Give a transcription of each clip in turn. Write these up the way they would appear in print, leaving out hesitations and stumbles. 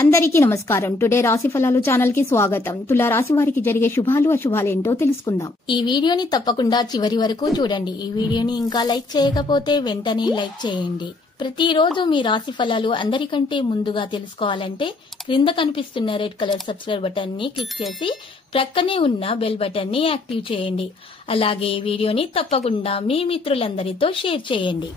అందరికీ నమస్కారం. టుడే రాశి ఫలాలు ఛానల్ కి స్వాగతం. తులా రాశి వారికి జరిగే శుభాలు అశుభాలు ఏంటో తెలుసుకుందాం. ఈ వీడియోని తప్పకుండా చివరి వరకు చూడండి. ఈ వీడియోని ఇంకా లైక్ చేయకపోతే వెంటనే లైక్ చేయండి. ప్రతిరోజు మీ రాశి ఫలాలు అందరికంటే ముందుగా తెలుసుకోవాలంటే క్రింద కనిపిస్తున్న రెడ్ కలర్ సబ్స్క్రైబ్ బటన్ ని క్లిక్ చేసి ప్రక్కనే ఉన్న బెల్ బటన్ ని యాక్టివ్ చేయండి. అలాగే వీడియోని తప్పకుండా మీ మిత్రులందరితో షేర్ చేయండి.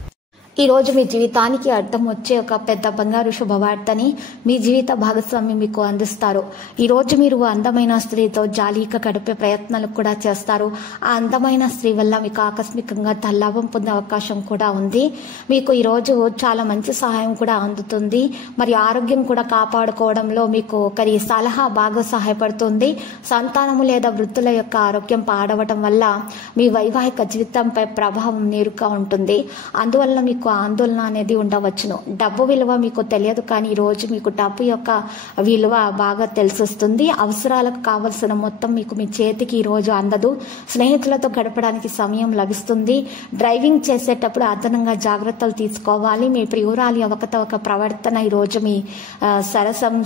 ఈ రోజు మీ జీవితానికి అర్థం వచ్చే ఒక పెద్ద బంగారు శుభవార్తని మీ జీవిత భాగస్వామి మీకు అందిస్తారు. ఈ రోజు మీరు అందమైన స్త్రీతో జాలీగా గడిపే ప్రయత్నాలు కూడా చేస్తారు. ఆ అందమైన స్త్రీ వల్ల మీకు ఆకస్మికంగా ధనలాభం పొందే అవకాశం కూడా ఉంది. మీకు ఈ రోజు చాలా మంచి సహాయం కూడా అందుతుంది. మరి ఆరోగ్యం కూడా కాపాడుకోవడంలో మీకు ఒకరి సలహా బాగా సహాయపడుతుంది. సంతానము లేదా వృద్ధుల యొక్క ఆరోగ్యం పాడవటం వల్ల మీ వైవాహిక జీవితంపై ప్రభావం నేరుగా ఉంటుంది. అందువల్ల మీకు ఆందోళన అనేది ఉండవచ్చును. డబ్బు విలువ మీకు తెలియదు, కానీ ఈ రోజు మీకు డబ్బు యొక్క విలువ బాగా తెలిసొస్తుంది. అవసరాలకు కావలసిన మొత్తం మీకు మీ చేతికి ఈ రోజు అందదు. స్నేహితులతో గడపడానికి సమయం లభిస్తుంది. డ్రైవింగ్ చేసేటప్పుడు అదనంగా జాగ్రత్తలు తీసుకోవాలి. మీ ప్రియురాలి అవకతవక ప్రవర్తన ఈ రోజు మీ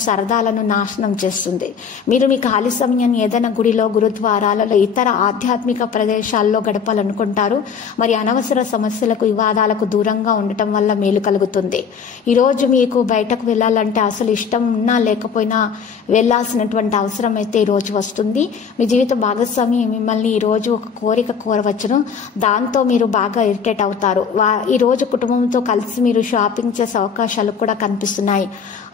సరదాలను నాశనం చేస్తుంది. మీరు మీ ఖాళీ సమయాన్ని ఏదైనా గుడిలో, గురుద్వారాలలో, ఇతర ఆధ్యాత్మిక ప్రదేశాల్లో గడపాలనుకుంటారు. మరి అనవసర సమస్యలకు, వివాదాలకు దూరంగా ఉండటం వల్ల మేలు కలుగుతుంది. ఈరోజు మీకు బయటకు వెళ్ళాలంటే అసలు ఇష్టం ఉన్నా లేకపోయినా వెళ్లాల్సినటువంటి అవసరం అయితే ఈరోజు వస్తుంది. మీ జీవిత భాగస్వామి మిమ్మల్ని ఈరోజు ఒక కోరిక కోరవచ్చును. దాంతో మీరు బాగా ఇరిటేట్ అవుతారు. ఈరోజు కుటుంబంతో కలిసి మీరు షాపింగ్ చేసే అవకాశాలు కూడా కనిపిస్తున్నాయి.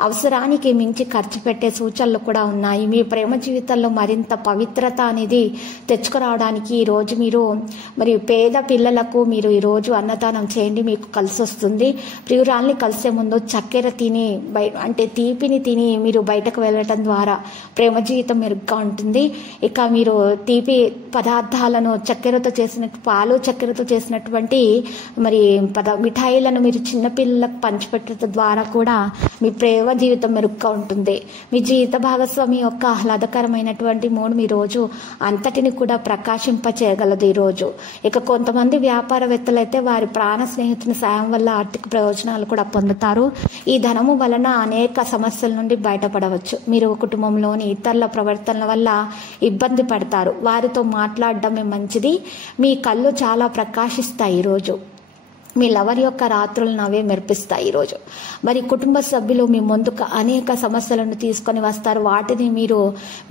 అవసరానికి మించి ఖర్చు పెట్టే సూచనలు కూడా ఉన్నాయి. మీ ప్రేమ జీవితంలో మరింత పవిత్రత అనేది తెచ్చుకురావడానికి ఈరోజు మీరు మరి పేద పిల్లలకు మీరు ఈరోజు అన్నదానం చేయండి. మీకు కలిసి వస్తుంది. ప్రియురాల్ని కలిసే ముందు చక్కెర తిని అంటే తీపిని తిని మీరు బయటకు వెళ్ళటం ద్వారా ప్రేమ జీవితం మెరుగ్గా ఉంటుంది. ఇక మీరు తీపి పదార్థాలను చక్కెరతో చేసిన పాలు చక్కెరతో చేసినటువంటి మరి మిఠాయిలను మీరు చిన్నపిల్లలకు పంచిపెట్టడం ద్వారా కూడా మీ ప్రేమ జీవితం మెరుగ్గా ఉంటుంది. మీ జీవిత భాగస్వామి యొక్క ఆహ్లాదకరమైనటువంటి మూడు మీ రోజు అంతటిని కూడా ప్రకాశింప చేయగలదు. ఈ రోజు ఇక కొంతమంది వ్యాపారవేత్తలు అయితే వారి ప్రాణ స్నేహితుని సాయం వల్ల ఆర్థిక ప్రయోజనాలు కూడా పొందుతారు. ఈ ధనము వలన అనేక సమస్యల నుండి బయటపడవచ్చు. మీరు కుటుంబంలోని ఇతరుల ప్రవర్తనల వల్ల ఇబ్బంది పడతారు. వారితో మాట్లాడడమే మంచిది. మీ కళ్ళు చాలా ప్రకాశిస్తాయి. ఈరోజు మీ లవర్ యొక్క రాత్రులను అవే మెరిపిస్తాయి. ఈరోజు మరి కుటుంబ సభ్యులు మీ ముందుకు అనేక సమస్యలను తీసుకొని వస్తారు. వాటిని మీరు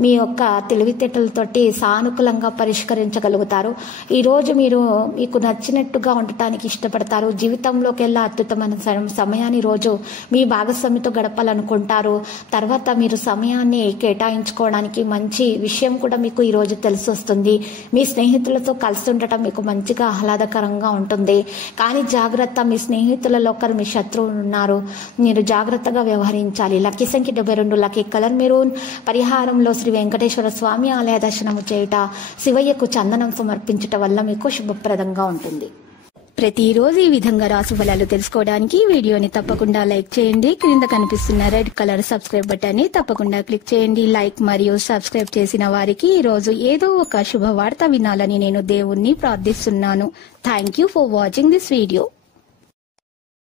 మీ యొక్క తెలివితేటలతోటి సానుకూలంగా పరిష్కరించగలుగుతారు. ఈరోజు మీరు మీకు నచ్చినట్టుగా ఉండటానికి ఇష్టపడతారు. జీవితంలోకి వెళ్ళే అద్భుతమైన సమయాన్ని రోజు మీ భాగస్వామితో గడపాలనుకుంటారు. తర్వాత మీరు సమయాన్ని కేటాయించుకోవడానికి మంచి విషయం కూడా మీకు ఈరోజు తెలిసి వస్తుంది. మీ స్నేహితులతో కలిసి ఉండటం మీకు మంచిగా ఆహ్లాదకరంగా ఉంటుంది. కానీ జాగ్రత్త, మీ స్నేహితులలో ఒకరు మీ శత్రువులు ఉన్నారు. మీరు జాగ్రత్తగా వ్యవహరించాలి. లక్కీ సంఖ్య 72, లక్కీ కలర్ మెరూన్. పరిహారంలో శ్రీ వెంకటేశ్వర స్వామి ఆలయ దర్శనము చేయుట, శివయ్యకు చందనం సమర్పించటం వల్ల మీకు శుభప్రదంగా ఉంటుంది. ప్రతిరోజు ఈ విధంగా రాశి ఫలాలు తెలుసుకోవడానికి వీడియోని తప్పకుండా లైక్ చేయండి. క్రింద కనిపిస్తున్న రెడ్ కలర్ సబ్స్క్రైబ్ బటన్ ని తప్పకుండా క్లిక్ చేయండి. లైక్ మరియు సబ్స్క్రైబ్ చేసిన వారికి ఈ రోజు ఏదో ఒక శుభవార్త వినాలని నేను దేవుణ్ణి ప్రార్థిస్తున్నాను. Thank you for watching this video.